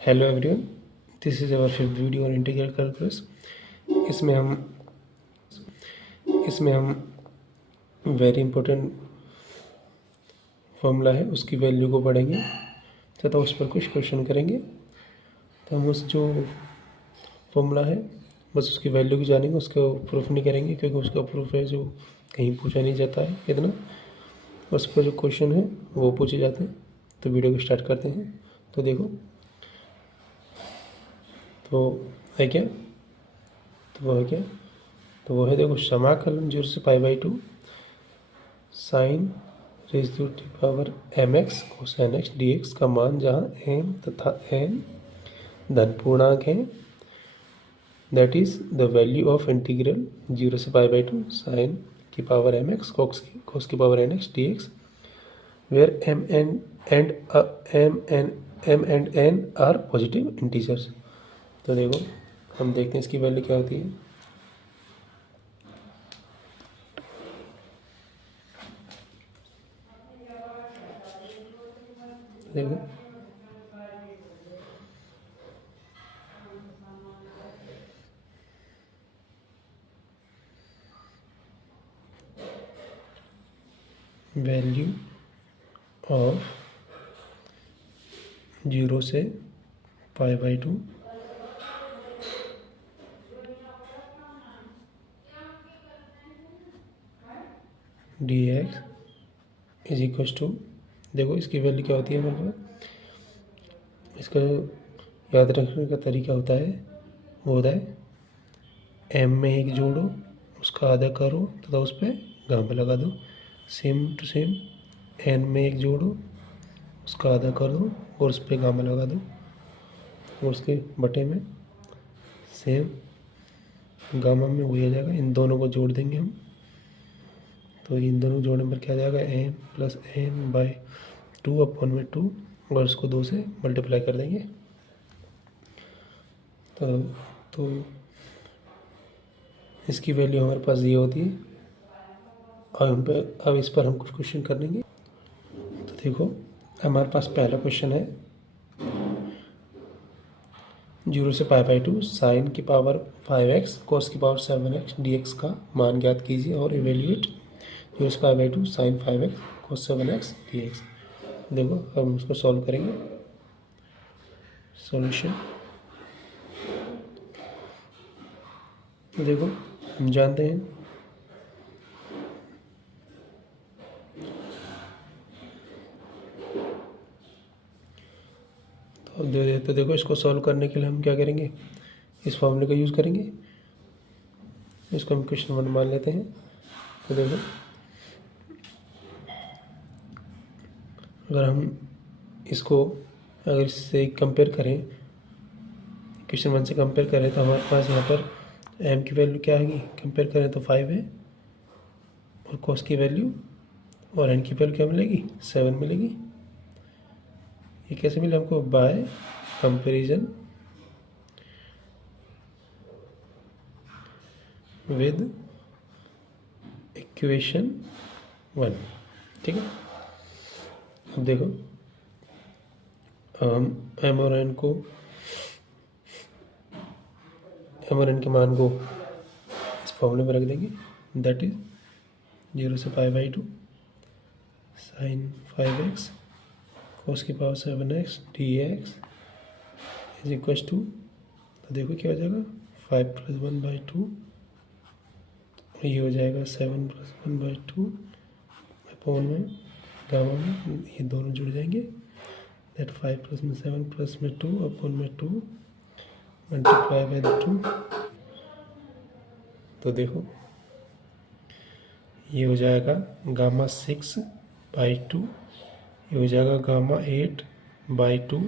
Hello everyone, this is our fifth video on integral calculus. इसमें हम very important formula है उसकी value को पढ़ेंगे तथा उस पर कुछ क्वेश्चन करेंगे। तो हम उस जो फॉर्मूला है बस उसकी वैल्यू की जानेंगे, उसका प्रूफ नहीं करेंगे क्योंकि उसका प्रूफ है जो कहीं पूछा नहीं जाता है इतना। उस पर जो क्वेश्चन है वो पूछे जाते हैं। तो वीडियो को स्टार्ट करते हैं। तो देखो, तो है क्या, तो वो है क्या, तो वो है देखो समाकलन 0 से π/2 sine raise to the power mx cosine x dx का मान जहाँ m तथा n धन पूर्णांक हैं, that is the value of integral 0 से π/2 साइन की पावर mx cos की power nx dx where m and n are positive integers. तो देखो हम देखते हैं इसकी वैल्यू क्या होती है। देखो वैल्यू ऑफ 0 से π/2 dx इज इक्वल टू, देखो इसकी वैल्यू क्या होती है मेरे पास। इसका याद रखने का तरीका होता है, वो होता है m में एक जोड़ो, उसका आधा करो तथा उस पर गामा लगा दो। सेम टू सेम n में एक जोड़ो, उसका आधा कर दो और उस पर गामा लगा दो, और उसके बटे में सेम गामा में वही आ जाएगा। इन दोनों को जोड़ देंगे हम, तो इन दोनों जोड़ने पर क्या आ जाएगा n प्लस n/2 अपॉन में 2, और इसको 2 से मल्टीप्लाई कर देंगे। तो इसकी वैल्यू हमारे पास ये होती है। अब इस पर हम कुछ क्वेश्चन कर लेंगे। तो देखो हमारे पास पहला क्वेश्चन है 0 से π/2 साइन की पावर 5x cos की पावर 7x dx का मान ज्ञात कीजिए और इवेल्यूएट 0 से π/2 sine 5x cos 7x dx। देखो हम इसको सॉल्व करेंगे। सॉल्यूशन देखो हम जानते हैं तो देखो इसको सॉल्व करने के लिए हम क्या करेंगे, इस फॉर्मूले का यूज़ करेंगे। इसको हम क्वेश्चन 1 मान लेते हैं। तो देखो अगर हम इसको अगर इससे कंपेयर करें, क्वेश्चन 1 से कंपेयर करें, तो हमारे पास यहाँ पर m की वैल्यू क्या आएगी, कंपेयर करें तो 5 है, और cos की वैल्यू और n की वैल्यू क्या मिलेगी, 7 मिलेगी। ये कैसे मिले हमको, बाय कंपेरिजन विद इक्वेशन 1। ठीक है, अब देखो हम m और n के मान को इस फॉर्मूले में रख देंगे। दैट इज 0 से π/2 साइन 5x cos की power 7x dx is equal to, तो देखो क्या हो जाएगा 5 + 1/2, और ये हो जाएगा 7 + 1/2 अपॉन में गामा में ये दोनों जुड़ जाएंगे। दैट 5 + 7 प्लस में 2 अपॉन में 2 मल्टीप्लाई बाय 2। तो देखो ये हो जाएगा गामा 6/2, ये हो जाएगा गामा 8/2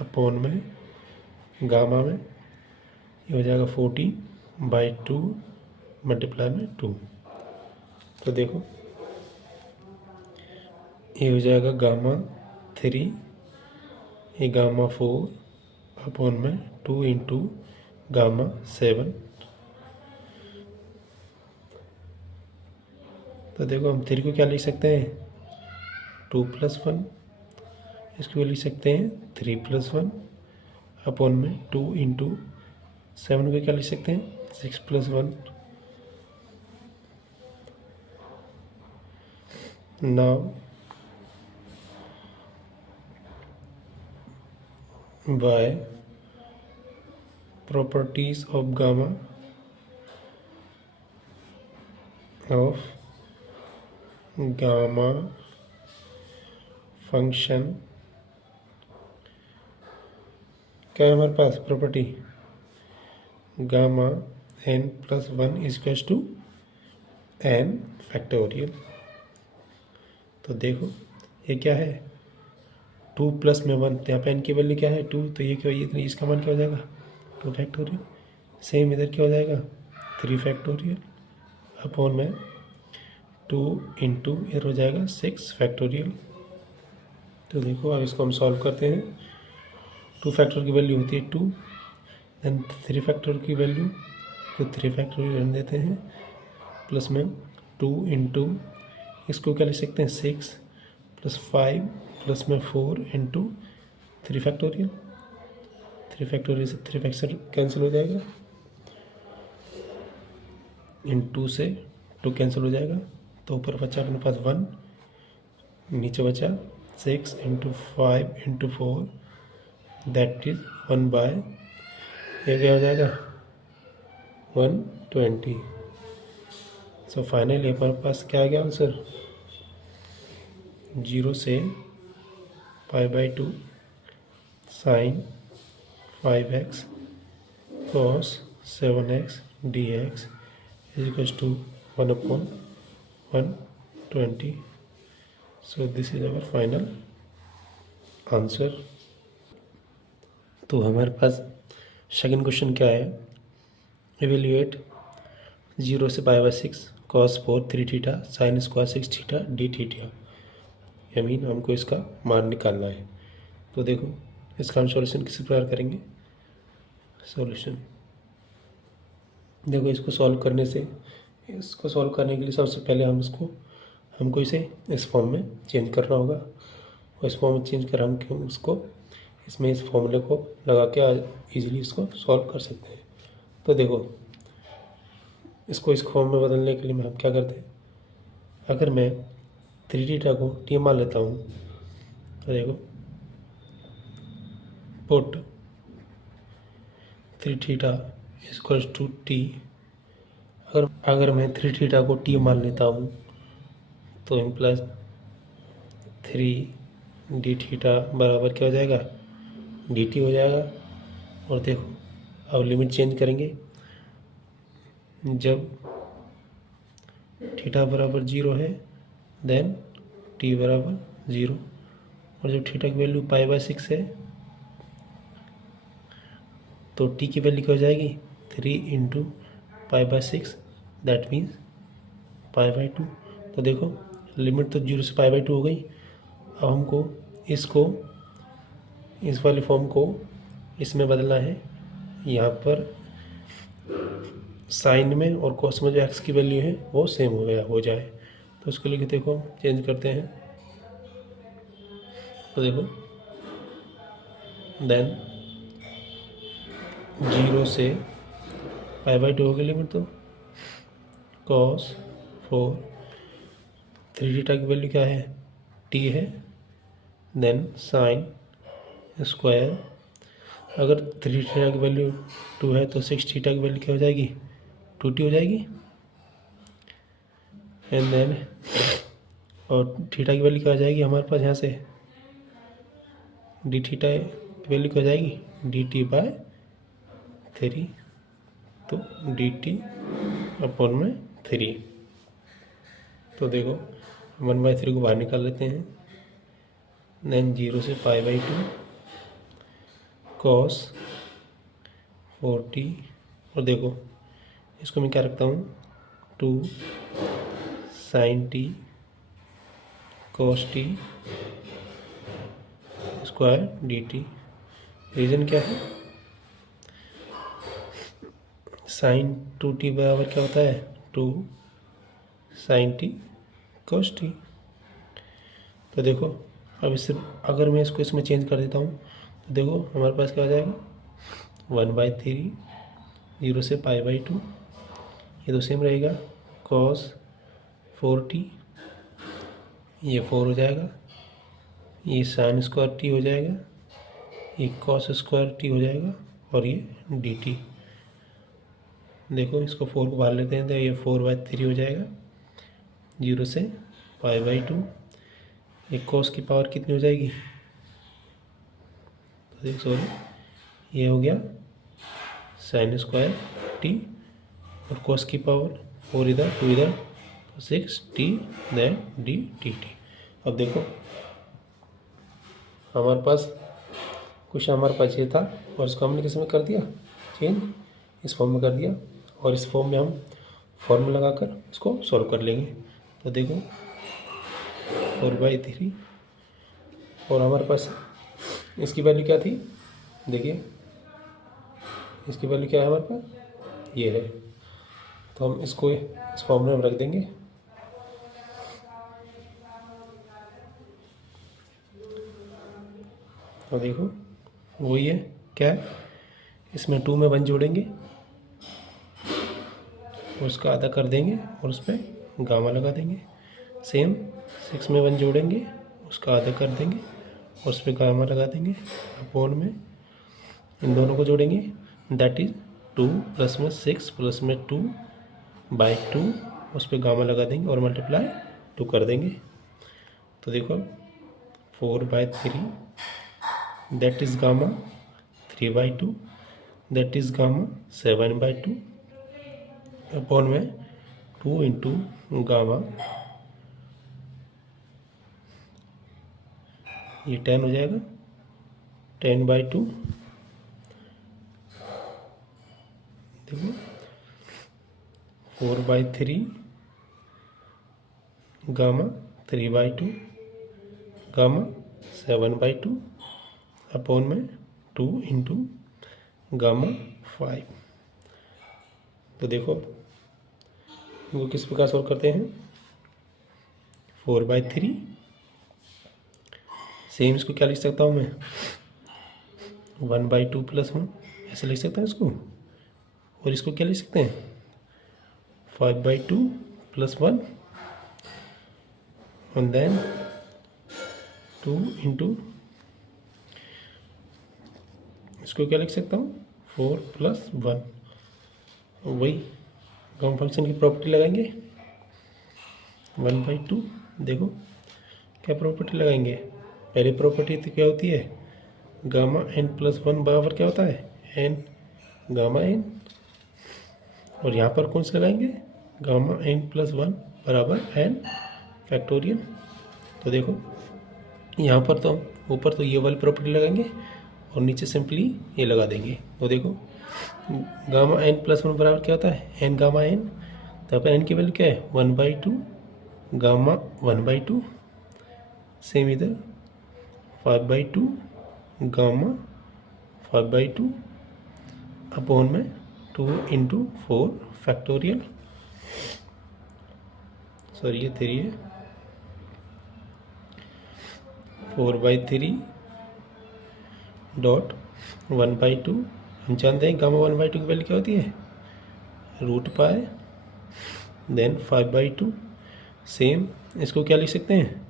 अपॉन में गामा में ये हो जाएगा 14/2 मल्टीप्लाई में 2। तो देखो ये हो जाएगा गामा 3, ये गामा 4 अपॉन में 2 इंटू गामा 7। तो देखो हम 3 को क्या लिख सकते हैं, 2 + 1, इसको लिख सकते हैं 3 + 1 अपॉन में 2 इंटू 7 को क्या लिख सकते हैं 6 + 1। Now by properties of gamma function क्या है हमारे पास property gamma n+1 = n factorial. तो देखो ये क्या है 2 + में 1, तो यहाँ पे n की वैल्यू क्या है 2, तो ये क्या है इसका मान क्या हो जाएगा 2 फैक्टोरियल। सेम इधर क्या हो जाएगा 3 फैक्टोरियल अपॉन में 2 इंटू इधर हो जाएगा 6 फैक्टोरियल। तो देखो अब इसको हम सॉल्व करते हैं। 2 फैक्टोरियल की वैल्यू होती है 2, देन 3 फैक्टोरियल की वैल्यू को 3 फैक्टोरियल रन देते हैं प्लस में 2 इंटू इसको क्या लिख सकते हैं 6 + 5 प्लस में 4 इंटू 3 फैक्टोरियल। 3 फैक्टोरियल से 3 फैक्टोरियल कैंसिल हो जाएगा, इन 2 से 2 कैंसिल हो जाएगा, तो ऊपर बचा अपने पास 1, नीचे बचा 6 इंटू 5 इंटू 4 दैट इज 1/, ये क्या हो जाएगा 120। सो फाइनली हमारे पास क्या आ गया आंसर 0 से π/2 sin 5x cos 7x dx = 1/120। So this is our final answer। तो हमारे पास सेकंड क्वेश्चन क्या है, इवेल्युएट 0 से π/6 cos 4 3θ sin square 6θ dθ। I mean हमको इसका मान निकालना है। तो देखो इसका हम सॉल्यूशन किस प्रकार करेंगे। सॉल्यूशन देखो इसको सॉल्व करने के लिए सबसे पहले हमको इसे इस फॉर्म में चेंज करना होगा, और इस फॉर्म में चेंज कर हम उसको इसमें इस फॉर्मूले को लगा के इजीली इसको सॉल्व कर सकते हैं। तो देखो इसको इस फॉर्म में बदलने के लिए हम क्या करते हैं, अगर मैं 3θ को t मान लेता हूँ, तो देखो पुट 3θ = t। अगर मैं 3θ को t मान लेता हूँ तो इम्प्लाइज 3 dθ बराबर क्या हो जाएगा dt हो जाएगा। और देखो अब लिमिट चेंज करेंगे, जब थीटा बराबर 0 है देन t बराबर 0, और जब थीटा की वैल्यू π/6 है तो t की वैल्यू क्या हो जाएगी 3 इंटू π/6 दैट मीन्स π/2। तो देखो लिमिट तो 0 से π/2 हो गई। अब हमको इस वाले फॉर्म को इसमें बदलना है, यहाँ पर साइन में और कॉस में जो एक्स की वैल्यू है वो सेम हो जाए। तो उसके लिए देखो चेंज करते हैं। तो देखो देन 0 से π/2 हो गई लिमिट, तो cos 4 3θ की वैल्यू क्या है t है, देन साइन स्क्वायर, अगर 3θ की वैल्यू 2 है तो 6θ की वैल्यू क्या हो जाएगी 2t हो जाएगी, एंड देन और थीटा की वैल्यू क्या हो जाएगी हमारे पास यहाँ से dθ की वैल्यू क्या हो जाएगी dt/3, तो dt/3। तो देखो 1/3 को बाहर निकाल लेते हैं, देन 0 से π/2 cos 4t, और देखो इसको मैं क्या रखता हूँ 2 sin t cos t square dt। Reason क्या है, sin 2t बराबर क्या होता है 2 sin t cos t। तो देखो अब इससे अगर मैं इसको इसमें चेंज कर देता हूँ तो देखो हमारे पास क्या हो जाएगा 1/3 0 से π/2, ये तो सेम रहेगा। cos 4t, ये 4 हो जाएगा। ये sin स्क्वायर t हो जाएगा, ये cos स्क्वायर t हो जाएगा, और ये dt। देखो इसको 4 को बाहर लेते हैं तो ये 4/3 हो जाएगा 0 से π/2। ये cos की पावर कितनी हो जाएगी, तो देख सॉरी, ये हो गया sin स्क्वायर t, और cos की पावर 4 इधर 2 इधर, तो 6t देन dt। अब देखो हमारे पास क्वेश्चन हमारे पास ये था, और इसको हमने किस में कर दिया, चेंज इस फॉर्म में कर दिया, और इस फॉर्म में हम फॉर्मूला लगाकर इसको सॉल्व कर लेंगे। तो देखो 4/3, और हमारे पास इसकी वैल्यू क्या थी, देखिए इसकी वैल्यू क्या है हमारे पास, ये है। तो हम इसको इस फॉर्मूले में रख देंगे। तो देखो वही है, क्या है, इसमें 2 में 1 जोड़ेंगे, उसका आधा कर देंगे, और उस पर गामा लगा देंगे। सेम 6 में 1 जोड़ेंगे, उसका आधा कर देंगे, और उस पर गामा लगा देंगे। अपॉन में इन दोनों को जोड़ेंगे, दैट इज 2 प्लस में 6 प्लस में 2/2, उस पर गामा लगा देंगे और मल्टीप्लाई 2 कर देंगे। तो देखो 4/3 that is gamma 3/2 that is gamma 7/2, upon में 2 इंटू गामा, ये 10 हो जाएगा 10/2। देखो 4/3 गामा 3/2 गामा 7/2, अपॉन में 2 इंटू गामा 5। तो देखो इनको किस प्रकार सॉल्व करते हैं, 4/3, सेम इसको क्या लिख सकता हूँ मैं, 1/2 + 1 ऐसे लिख सकते हैं इसको। और इसको क्या लिख सकते हैं, 5/2 + 1, and then 2 इंटू, इसको क्या लिख सकता हूँ, 4 + 1। वही गामा फंक्शन की प्रॉपर्टी लगाएंगे, 1/2। देखो क्या प्रॉपर्टी लगाएंगे, पहली प्रॉपर्टी तो क्या होती है, गामा n + 1 बराबर क्या होता है, n गामा n, और यहाँ पर कौन सा लगाएंगे, गामा n + 1 बराबर n फैक्टोरियल। तो देखो यहाँ पर तो हम ऊपर तो ये वाली प्रॉपर्टी लगाएंगे, और नीचे सिंपली ये लगा देंगे। तो देखो गामा n + 1 बराबर क्या होता है, n गामा n, तो यहाँ पर n की वैल्यू क्या है, 1/2 गामा 1/2, सेम इधर 5/2 गामा 5/2, अपॉन में 2 इंटू 4 फैक्टोरियल, सॉरी ये 3 है, 4/3 डॉट 1/2, हम जानते हैं गामा 1/2 की वैल्यू क्या होती है, √π, देन 5/2। सेम इसको क्या लिख सकते हैं,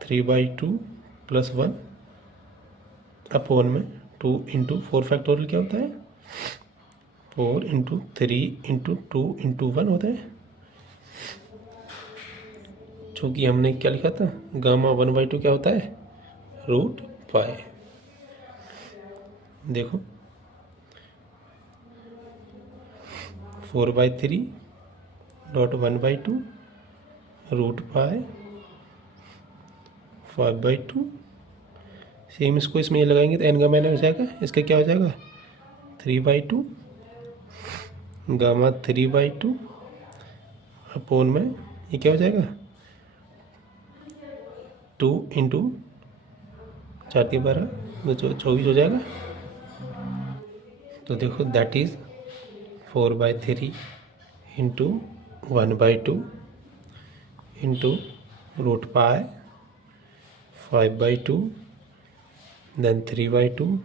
3/2 + 1, अपॉन में 2 इंटू 4 फैक्टोरियल क्या होता है, 4 इंटू 3 इंटू 2 इंटू 1 होता है, जो कि हमने क्या लिखा था, गामा 1/2 क्या होता है, √π। देखो 4/3 डॉट 1/2 √π 5/2। सेम इसको इसमें ये लगाएंगे तो n गामा n हो जाएगा, इसका क्या हो जाएगा, 3/2 गामा 3/2, अपॉन में ये क्या हो जाएगा, 2 इंटू 4 × 12 तो 24 हो जाएगा। तो देखो that is 4/3 into 1/2 into √π 5/2 then 3/2।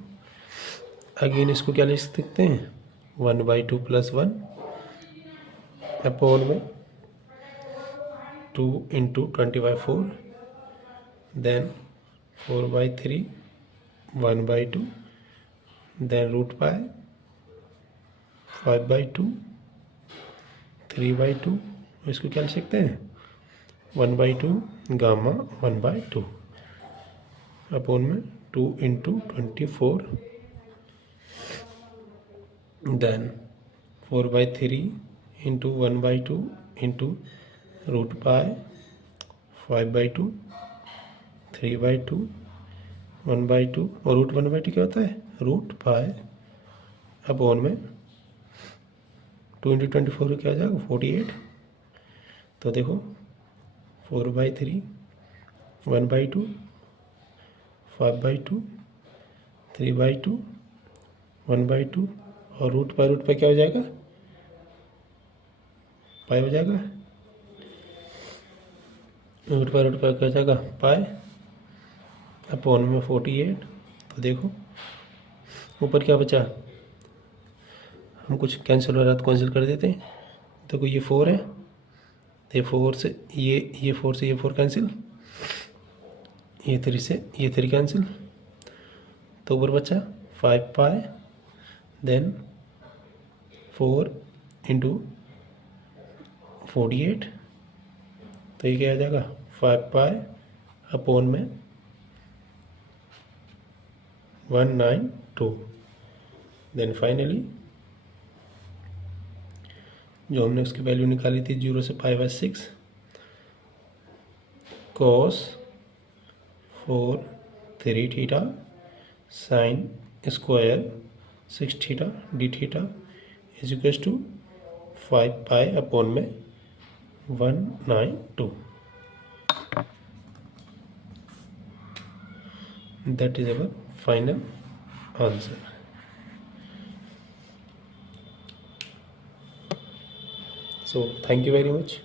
Again इसको क्या लिख सकते हैं 1/2 + 1 अपॉन में 2 × 20/4 देन 4/3 1/2 देन √π 5/2 3/2। इसको क्या लिख सकते हैं 1/2 गामा 1/2 अपॉन में 2 × 24 देन 4/3 × 1/2 × √π 5/2 3/2 1/2 और √1/2 क्या होता है √π अपॉन में 2 × 24 क्या हो जाएगा 48। तो देखो 4/3 1/2 5/2 3/2 1/2 और √π क्या हो जाएगा पाई हो जाएगा √π क्या हो जाएगा पाई अपॉन में 48। तो देखो ऊपर क्या बचा हम कुछ कैंसिल हो रहा है तो कैंसिल कर देते हैं। देखो ये 4 है ये 4 से ये 4 से ये 4 कैंसिल ये 3 से ये 3 कैंसिल। तो ऊपर बचा 5π देन 4 × 48। तो ये क्या आ जाएगा 5π अपॉन में 192। देन फाइनली जो हमने उसकी वैल्यू निकाली थी 0 से π/6 cos 4 3 theta sin square 6 theta d theta is equal to 5π upon में 192। That is our final answer. So thank you very much.